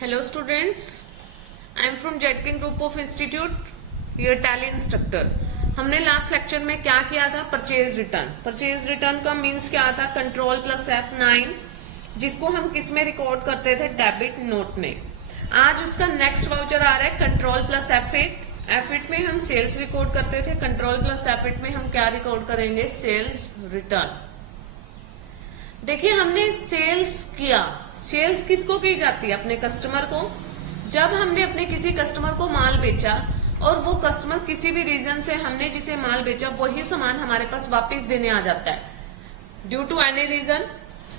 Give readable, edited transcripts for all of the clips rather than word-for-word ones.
Hello students, I am from Jetkin Group of Institute, your Tally instructor. हमने last lecture में क्या किया था? Purchase return. परचेज रिटर्न का मीन्स क्या था? कंट्रोल प्लस F9, जिसको हम किस में रिकॉर्ड करते थे? डेबिट नोट में. आज उसका नेक्स्ट वाउचर आ रहा है कंट्रोल प्लस F8. F8 में हम सेल्स रिकॉर्ड करते थे. कंट्रोल प्लस F8 में हम क्या रिकॉर्ड करेंगे? Sales return. देखिए हमने सेल्स किया. सेल्स किसको की जाती है? अपने कस्टमर को. जब हमने अपने किसी कस्टमर को माल बेचा और वो कस्टमर किसी भी रीजन से हमने जिसे माल बेचा वही सामान हमारे पास वापस देने आ जाता है ड्यू टू एनी रीजन.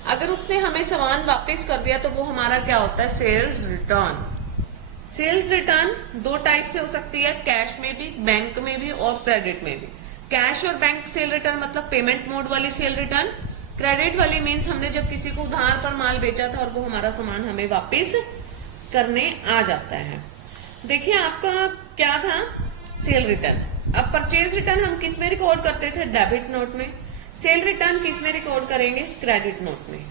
अगर उसने हमें सामान वापस कर दिया तो वो हमारा क्या होता है? Sales return. सेल्स रिटर्न दो टाइप से हो सकती है, कैश में भी, बैंक में भी और क्रेडिट में भी. कैश और बैंक सेल रिटर्न मतलब पेमेंट मोड वाली सेल रिटर्न. क्रेडिट वाली मीन्स हमने जब किसी को उधार पर माल बेचा था और वो हमारा सामान हमें वापस करने आ जाता है. देखिए आपका क्या था? Cell return. अब परचेज रिटर्न हम किस में रिकॉर्ड करते थे? डेबिट नोट में. सेल रिटर्न किस में रिकॉर्ड करेंगे? क्रेडिट नोट में.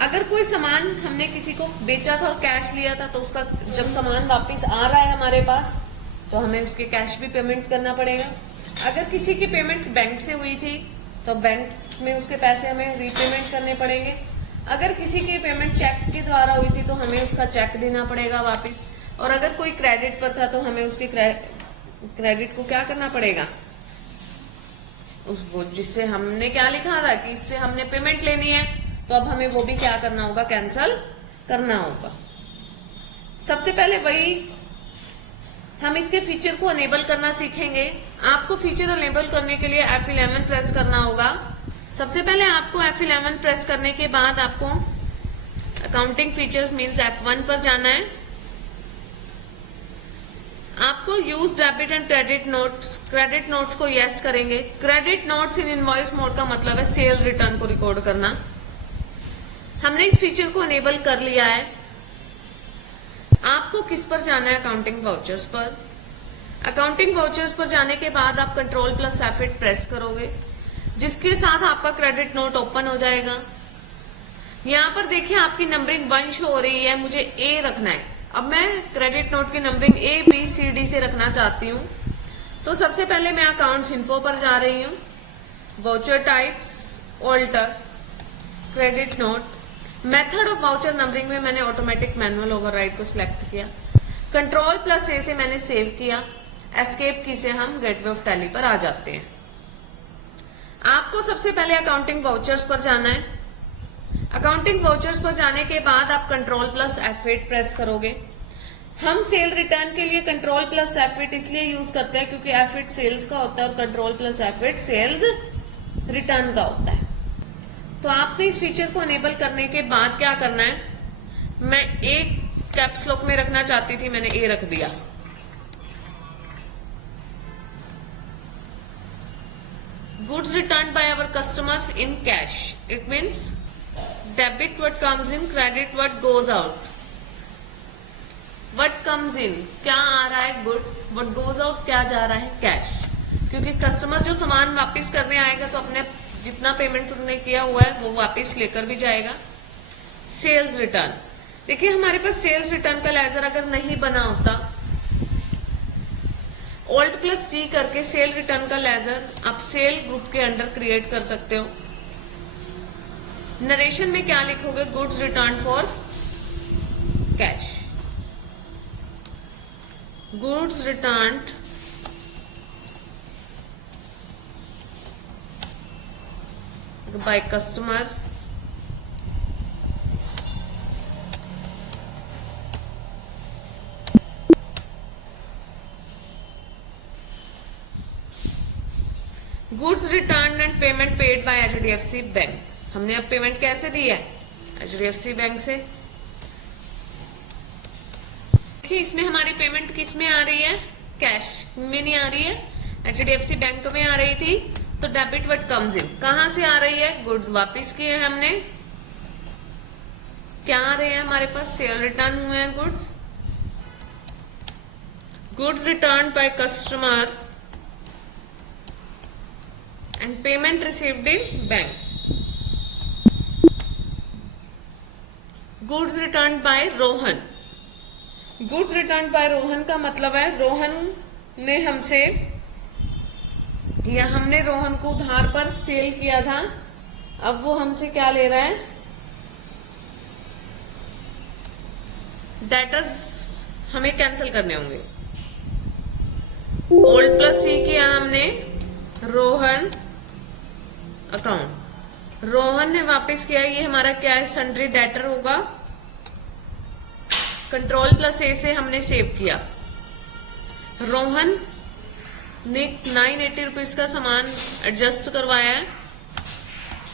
अगर कोई सामान हमने किसी को बेचा था और कैश लिया था तो उसका जब सामान वापस आ रहा है हमारे पास तो हमें उसके कैश भी पेमेंट करना पड़ेगा. अगर किसी की पेमेंट बैंक से हुई थी तो बैंक में उसके पैसे हमें रीपेमेंट करने पड़ेंगे. अगर किसी की पेमेंट चेक के द्वारा हुई थी तो हमें उसका चेक देना पड़ेगा वापस. और अगर कोई क्रेडिट पर था तो हमें उसके क्रेडिट को क्या करना पड़ेगा? उस वो जिससे हमने क्या लिखा था कि इससे हमने पेमेंट लेनी है तो अब हमें वो भी क्या करना होगा? कैंसल करना होगा. सबसे पहले वही हम इसके फीचर को अनेबल करना सीखेंगे. आपको फीचर अनेबल करने के लिए F11 प्रेस करना होगा. सबसे पहले आपको F11 प्रेस करने के बाद आपको अकाउंटिंग फीचर्स मींस F1 पर जाना है. आपको use debit and credit notes. Credit notes को यस करेंगे. Credit notes in invoice mode का मतलब है सेल रिटर्न को रिकॉर्ड करना. हमने इस फीचर को अनेबल कर लिया है. आपको किस पर जाना है? अकाउंटिंग वाउचर्स पर. अकाउंटिंग वाउचर्स पर जाने के बाद आप कंट्रोल प्लस F8 प्रेस करोगे जिसके साथ आपका क्रेडिट नोट ओपन हो जाएगा. यहाँ पर देखिए आपकी नंबरिंग 1 शो हो रही है. मुझे ए रखना है. अब मैं क्रेडिट नोट की नंबरिंग ABCD से रखना चाहती हूँ तो सबसे पहले मैं अकाउंट्स इन्फो पर जा रही हूँ. Voucher types, alter, credit note. Method of voucher numbering में मैंने ऑटोमेटिक मैनुअल ओवरराइड को सिलेक्ट किया. कंट्रोल प्लस A से मैंने सेव किया. एस्केप की से हम गेटवे ऑफ टैली पर आ जाते हैं. आपको सबसे पहले अकाउंटिंग वाउचर्स पर जाना है. अकाउंटिंग वाउचर्स पर जाने के बाद आप कंट्रोल प्लस F8 प्रेस करोगे. हम सेल रिटर्न के लिए कंट्रोल प्लस F8 इसलिए यूज करते हैं क्योंकि F8 सेल्स का होता है और control plus F8 sales return का होता है. तो आपने इस फीचर को अनेबल करने के बाद क्या करना है? मैं एक कैप्स लॉक में रखना चाहती थी, मैंने ए रख दिया. Goods returned by our customer in cash. It means debit what comes in, credit what goes out. What comes in क्या आ रहा है? Goods. What goes out क्या जा रहा है? Cash. क्योंकि कस्टमर जो सामान वापस करने आएगा तो अपने जितना पेमेंट उन्होंने किया हुआ है वो वापस लेकर भी जाएगा. Sales return. देखिए हमारे पास सेल्स रिटर्न का लेजर अगर नहीं बना होता, Alt प्लस C करके सेल रिटर्न का लेजर आप सेल ग्रुप के अंडर क्रिएट कर सकते हो. नरेशन में क्या लिखोगे? Goods return for cash. Goods return by customer goods return and payment paid by HDFC bank. हमने अब पेमेंट कैसे दी है? HDFC बैंक से. देखिए इसमें हमारी पेमेंट किस में आ रही है? कैश में नहीं आ रही है, HDFC बैंक में आ रही थी. तो डेबिट व्हाट कम्स इन कहां से आ रही है? गुड्स वापस किए हैं हमने. क्या आ रहे हैं हमारे पास? सेल रिटर्न हुए हैं गुड्स. गुड्स रिटर्न बाय कस्टमर and payment received in bank. गुड्स रिटर्न बाय रोहन। गुड्स रिटर्न बाय रोहन का मतलब है रोहन ने हमसे या हमने रोहन को उधार पर सेल किया था, अब वो हमसे क्या ले रहा है, डेटर्स हमें कैंसिल करने होंगे। ओल्ड प्लस सी किया हमने, रोहन अकाउंट, रोहन ने वापस किया, ये हमारा क्या है, सन्ड्री डेटर होगा। कंट्रोल प्लस ए से हमने सेव किया। रोहन ने 980 रुपीज का सामान एडजस्ट करवाया है,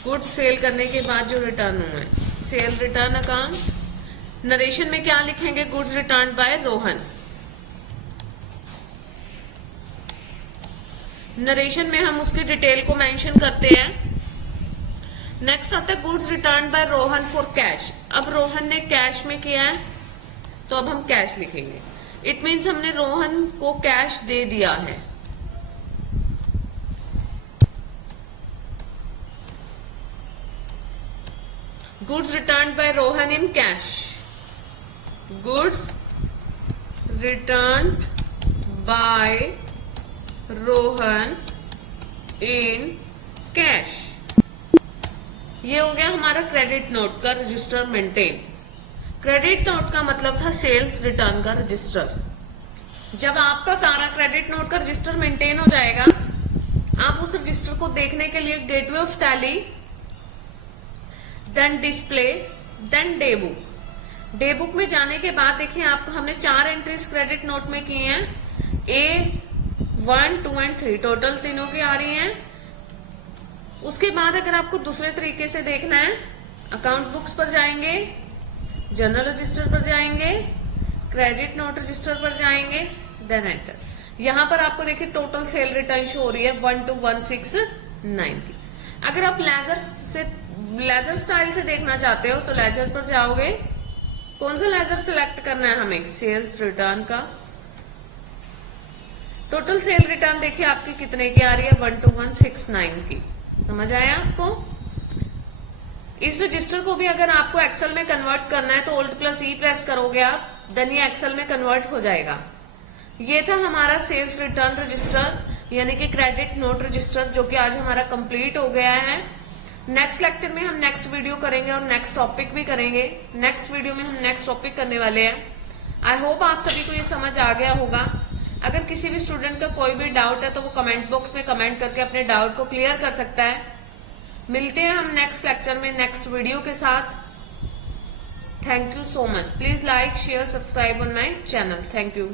गुड्स सेल करने के बाद जो रिटर्न हुआ है, सेल रिटर्न अकाउंट। नरेशन में क्या लिखेंगे, गुड्स रिटर्न बाय रोहन। नरेशन में हम उसकी डिटेल को मेंशन करते हैं। नेक्स्ट आता है goods return bye Rohan for cash. अब रोहन ने कैश में किया है तो अब हम कैश लिखेंगे। इट मीन्स हमने रोहन को कैश दे दिया है। Goods return bye Rohan in cash. Goods return bye Rohan in cash. ये हो गया हमारा क्रेडिट नोट का रजिस्टर मेंटेन। क्रेडिट नोट का मतलब था सेल्स रिटर्न का रजिस्टर। जब आपका सारा क्रेडिट नोट का रजिस्टर मेंटेन हो जाएगा, आप उस रजिस्टर को देखने के लिए gateway of Tally, then display, then day book. Day book में जाने के बाद देखिए आपको हमने 4 एंट्रीज क्रेडिट नोट में किए हैं, A1, 2 एंड 3, टोटल तीनों की आ रही हैं। उसके बाद अगर आपको दूसरे तरीके से देखना है, अकाउंट बुक्स पर जाएंगे, जनरल रजिस्टर पर जाएंगे, क्रेडिट नोट रजिस्टर पर जाएंगे, देन एंटर। यहां पर आपको देखिए टोटल सेल रिटर्न शो हो रही है 12,169 की। अगर आप लेजर स्टाइल से देखना चाहते हो तो लेजर पर जाओगे। कौन सा लेजर सिलेक्ट करना है हमें, सेल्स रिटर्न का। टोटल सेल रिटर्न देखिए आपकी कितने की आ रही है, 12,169 की। समझ आया आपको। इस रजिस्टर को भी अगर आपको एक्सेल में कन्वर्ट करना है तो ओल्ड प्लस ई प्रेस करोगे आप, देन ये एक्सेल में कन्वर्ट हो जाएगा। ये था हमारा सेल्स रिटर्न रजिस्टर, यानी कि क्रेडिट नोट रजिस्टर, जो कि आज हमारा कंप्लीट हो गया है। नेक्स्ट लेक्चर में हम नेक्स्ट वीडियो करेंगे और नेक्स्ट टॉपिक भी करेंगे। नेक्स्ट वीडियो में हम नेक्स्ट टॉपिक करने वाले हैं। आई होप आप सभी को ये समझ आ गया होगा। अगर किसी भी स्टूडेंट का कोई भी डाउट है तो वो कमेंट बॉक्स में कमेंट करके अपने डाउट को क्लियर कर सकता है। मिलते हैं हम नेक्स्ट लेक्चर में नेक्स्ट वीडियो के साथ। Thank you so much. Please like, share, subscribe on my channel. Thank you.